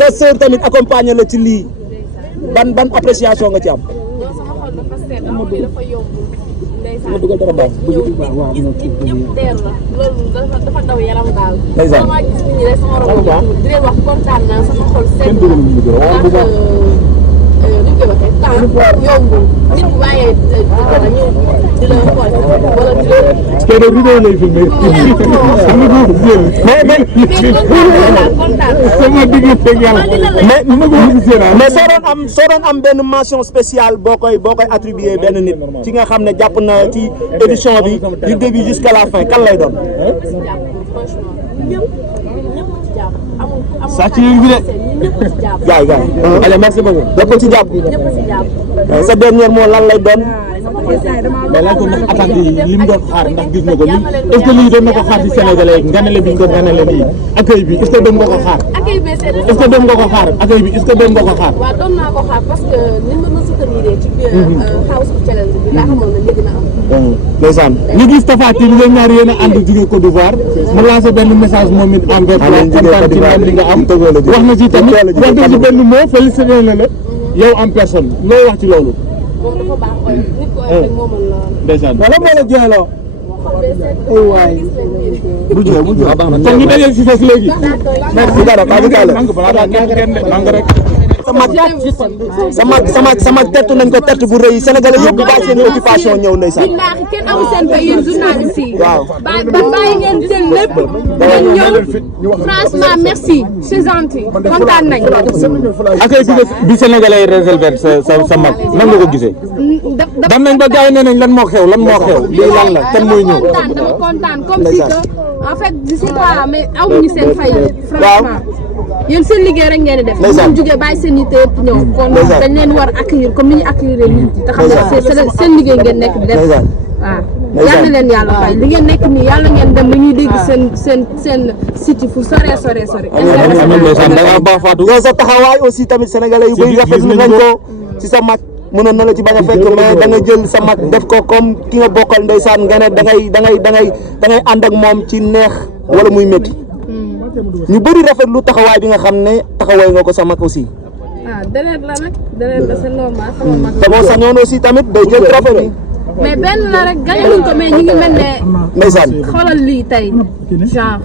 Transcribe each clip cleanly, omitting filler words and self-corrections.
sa sœur tamit accompagner la ci lii ban appréciation nga ci am. ma dugal dara baax ñëpp teeru la loolu dafa daw yaram daal. ndeysaan sama gis nit ñi rek sama robo di leen wax kontaan naa sama xol sedd na ndax ni ñu koy waxee temps yombul nit waaye ñu di la xool wala di la. kii de vidéo lay filmé. mais kontaan sama diggante ak yàlla. mais soo doon am benn mention spéciale boo koy attribuer benn nit ci nga xam ne jàpp na ci édition bi du début jusqu'à la fin kan lay doon. saa ci yéen bi de. gaay allez merci beaucoup. dëkk ci jàpp. sa dernier mot lan lay doon. mais laaj ko ndax attente yi li mu doon xaar ndax gis nga ko lii est-ce que lii doon na ko xaar ci Sénégalais nganale bi ñu ko nganale nii accueil bi est-ce que doon nga ko xaar. est-ce que doon nga ko xaar accueil bi est-ce que doon nga ko xaar. waaw doon naa ko xaar parce que ni ma ma soutenir ci biir House of Challenge bi laa xamoon ne léegi na am. ndeysaan ñu gis Tapha Tine yéen ñaar yéen a ànd jóge Côte d'Ivoire mu lancé benn message moom it envers toi kontaan ci ndam li nga am wax na ci tamit wax na ci benn mot félicité na la yow en personne looy wax ci loolu. moom dafa baax nit ko rek moo mën lool. ndeysaan wala moo la jooyloo. bu jooy kon ñu dajeel si fes léegi. merci dara baa ngi gàll. rek. sama tertu nañ ko tertu bu rëy Sénégalais yëpp bàyyi seen occupation ñëw ndeysaan. billaahi kenn amul seen fay yéen journaliste yi. waaw bàyyi ngeen jël lépp. ngeen ñëw franchement merci c'est gentil kontaan nañ. accueil bi Sénégalais yi réservé sa mag nan nga ko gisee. dam nañ ba gars yi nee nañ lan moo xew lii lan la kan mooy ñëw. dama kontaan comme si que en fait je sais pas mais amuñu seen fay. franchement yéen seen liggéey rek ngeen di def. ndeysaan ñu jógee bàyyi seen yitte yëpp ñëw. kon dañ leen war accueillir comme ni ñu accueillir nit ñi. te xam ne seen liggéey ngeen nekk di def. waaw yal na leen yàlla fay li ngeen nekk nii yàlla ngeen dem ba ñuy dégg seen site fu sore. amiin ndeysaan da ngaa baax Fatou. yow sa taxawaay aussi tamit Sénégalais yu bëri rafetlu nañ ko ci sa mag. mënoon na la ci bañ a fekk mais da nga jël sa mag def ko comme ki nga bokkal ndeysaan nga ne da ngay ànd ak moom ci neex wala muy métti ñu bëri rafetlu taxawaay bi nga xam ne taxawaay nga ko sa mag aussi. deret la nag deret la c'est normal sama mag. te boo sañoon aussi tamit day jël trophée bi. mais benn la rek gañaluñ ko mais ñu ngi mel ne. ndeysaan xoolal lii tey genre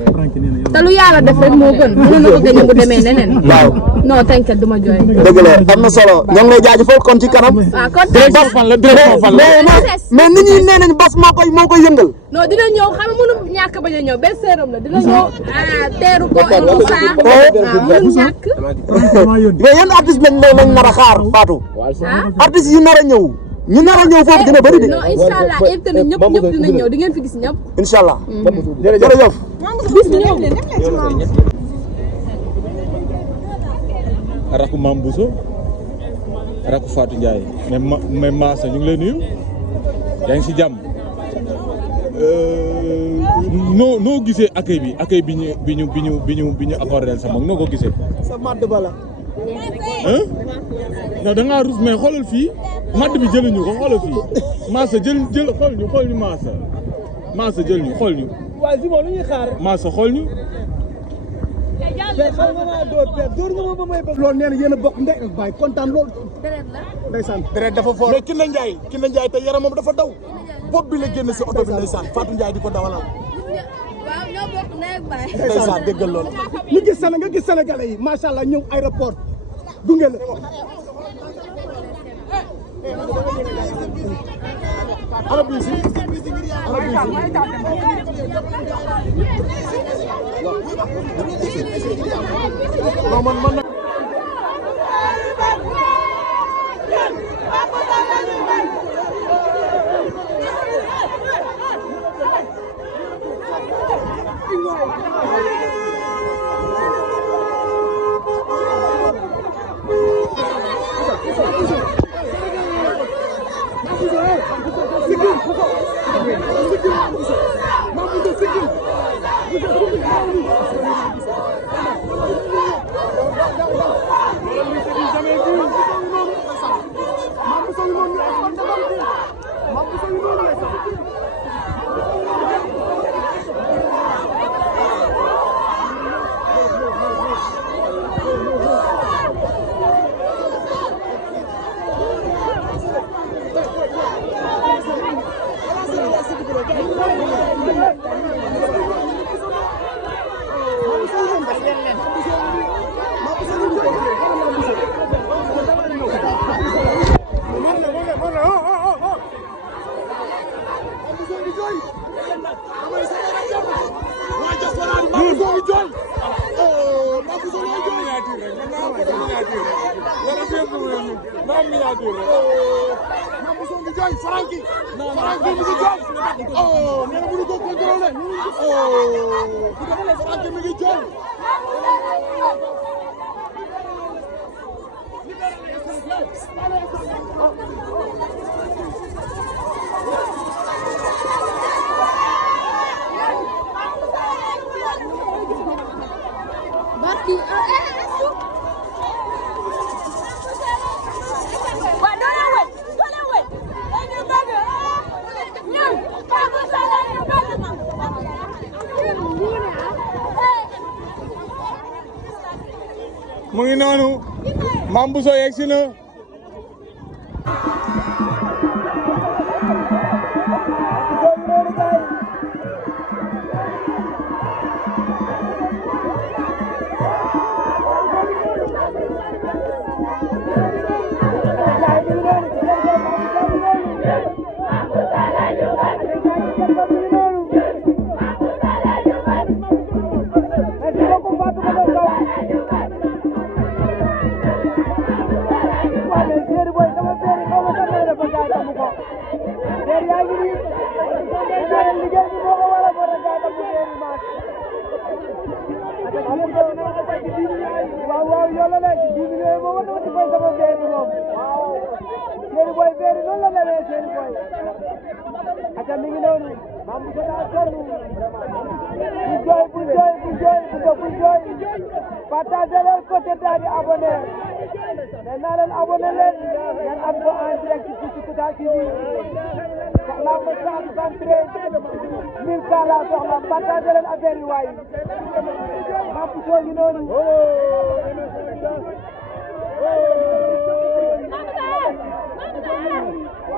te lu yàlla def rek moo gën mënoon na ko gañe bu demee neneen. waaw non t'inquiète du ma jooy. dëgg la am na solo ñoo ngi lay jaajëfal kon ci kanam. waaw kon mais nit ñi nee nañ bas moo koy yëngal. non dina ñëw xam nga mënu ñàkk bañ a ñëw benn séeram la dina ñëw teeru ko et tout ça. waaw mënu ñàkk. mais yan artistes lañ nar a xaar Fatou. artistes yi nar a ñëw. ñu nar a ñëw foofu dina bëri de. non incha allah invité na ñëpp dinañ ñëw di ngeen fi gis ñëpp. incha allah. jërëjëf. bis bi ñëw. rakku Mame Bousso rakku Fatou Ndiaye mais Massa ñu ngi lay nuyu yaa ngi si jàmm noo gisee accueil bi ñu accordé sa mag noo ko gisee. sa madd bala. non da ngaa rus mais xoolal fii madd bi jëluñu ko xoolal fii Massa jël xool ñu Massa jël ñu xool ñu. waaye si moom lu ñuy xaar. Massa xool ñu. mais xam nga maa door nga ma ba may bëgg. loolu nee na yéen a bokk ndey ak baay kontaan loolu. ndeysaan deret dafa fort. mais Kiné Ndiaye te yaramam dafa daw bopp bi la génn si oto bi ndeysaan Fatou Ndiaye di ko dawalal. waaw ñoo bokk ndey ak baay. ndeysaan déggal loolu. nga gis Sénégalais yi macha allah ñëw aéroport gunge la. ana bis yi non man mu ngi noonu Mame Bousso yegsi na waaw yàlla la ci 10 millions mo war na ci fay sama beer bi moom waaw Seeni Boy beer noonu la lewee Seeni Boy aca mi ngi noonu Mame Bousso daa sonn bu jooy partagé leen ko te daal di abonné nee naa leen abonné leen ngeen am ko en direct ci Kouthia TV soxla ma 173 000 ka la soxla partagé leen affaire yi waay Mame Bousso ngi noonu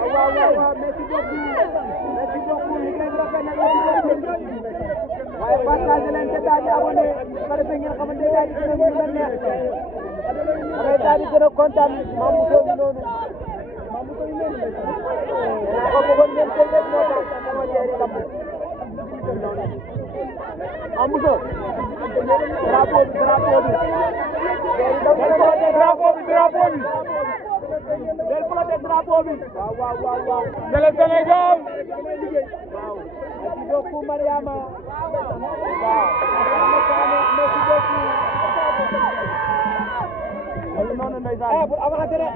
waaw merci beaucoup liggéey bi rafet na merci beaucoup waaye partagé leen te daal di abonné ba defee ngeen xamante ne daal di gën a mën a neex damay daal di gën a kontaan Mame Bousso ngi noonu naa ko bëggoon ngeen jël rek moo tax sama jeeri lamb Mame Bousso drapeau bi del protéger drapeau bi waaw c'est le Sénégal waaw merci beaucoup Mariama waaw merci beaucoup loolu noonu ndeysaan pour avancer rek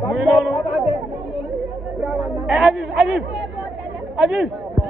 waaw muy noonu Aziz